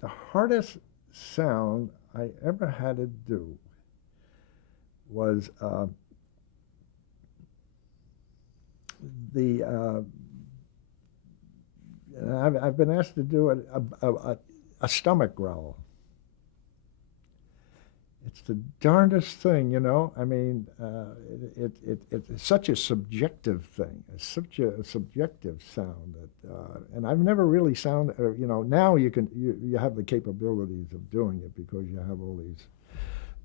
the hardest sound I ever had to do was the I've been asked to do a stomach growl. It's the darndest thing, you know. I mean, it's such a subjective thing. It's such a subjective sound that, and I've never really sound. You know, now you have the capabilities of doing it because you have all these,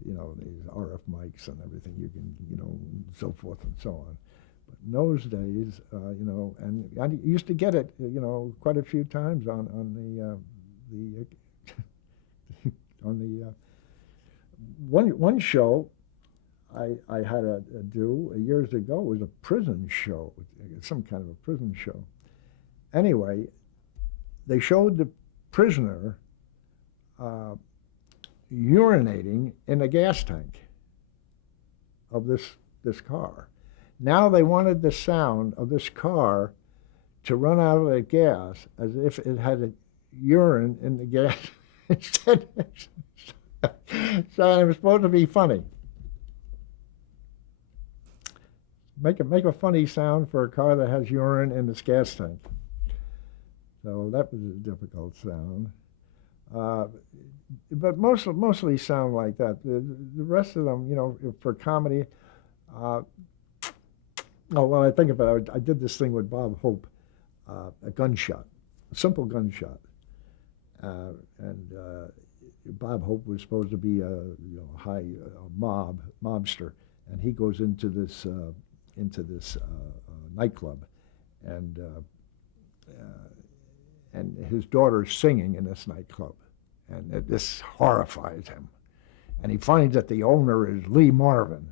you know, these RF mics and everything. You can, you know, so forth and so on. But in those days, you know, and I used to get it, you know, quite a few times on the on the one show I had to do years ago was a prison show, some kind of a prison show. Anyway, they showed the prisoner urinating in a gas tank of this car. Now they wanted the sound of this car to run out of the gas as if it had a urine in the gas instead. So it was supposed to be funny. Make a funny sound for a car that has urine in its gas tank. So that was a difficult sound. But mostly sound like that. The rest of them, you know, for comedy. Oh, well, I think about it. I did this thing with Bob Hope, a gunshot, a simple gunshot, and Bob Hope was supposed to be a mobster, and he goes into this nightclub, and his daughter's singing in this nightclub, and this horrifies him, and he finds that the owner is Lee Marvin,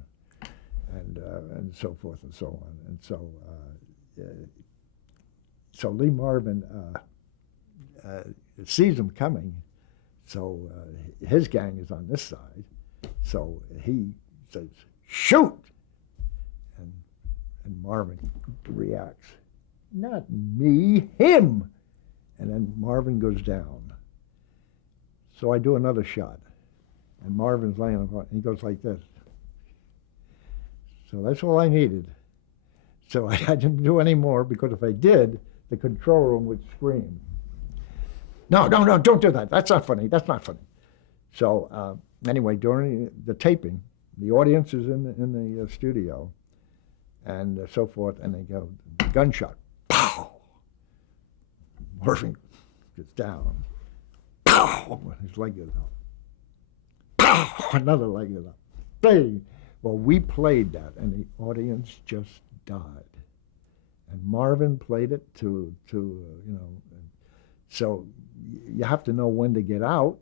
and so forth and so on, and so Lee Marvin sees him coming. So his gang is on this side. So he says, "Shoot!" And Marvin reacts, "Not me, him!" And then Marvin goes down. So I do another shot, and Marvin's laying on, and he goes like this. So that's all I needed. So I didn't do any more because if I did, the control room would scream. No, don't do that. That's not funny. That's not funny. So anyway, during the taping, the audience is in the studio and so forth, and they go, gunshot, pow! Marvin gets down, pow! His leg is up, pow! Another leg is up. Bang! Well, we played that, and the audience just died. And Marvin played it to you know, so you have to know when to get out,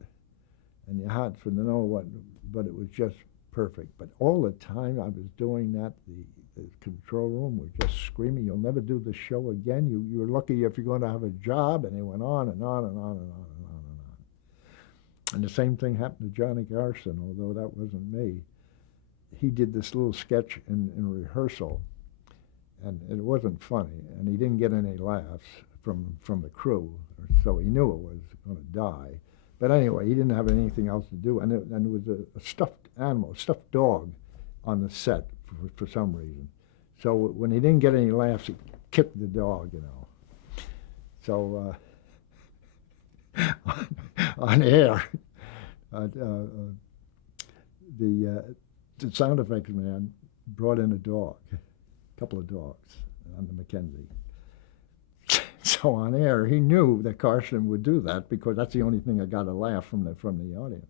and you had to know what, but it was just perfect. But all the time I was doing that, the control room was just screaming, "You'll never do the show again. You're lucky if you're going to have a job." And it went on and on and on and on and on and on. And the same thing happened to Johnny Carson, although that wasn't me. He did this little sketch in rehearsal, and it wasn't funny, and he didn't get any laughs from the crew, so he knew it was going to die. But anyway, he didn't have anything else to do, and it was a stuffed animal, a stuffed dog on the set for some reason. So when he didn't get any laughs, he kicked the dog, you know. So on air, the sound effects man brought in a dog, a couple of dogs on the Mackenzie. So on air, he knew that Carson would do that because that's the only thing that got a laugh from the audience.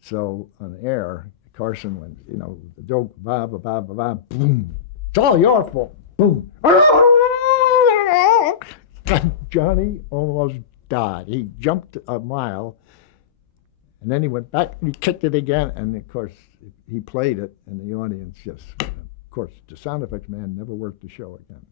So on air, Carson went, you know, the joke, ba ba ba ba ba, boom. It's all your fault, boom. Johnny almost died. He jumped a mile, and then he went back and he kicked it again, and of course he played it, and the audience just, of course, the sound effects man never worked the show again.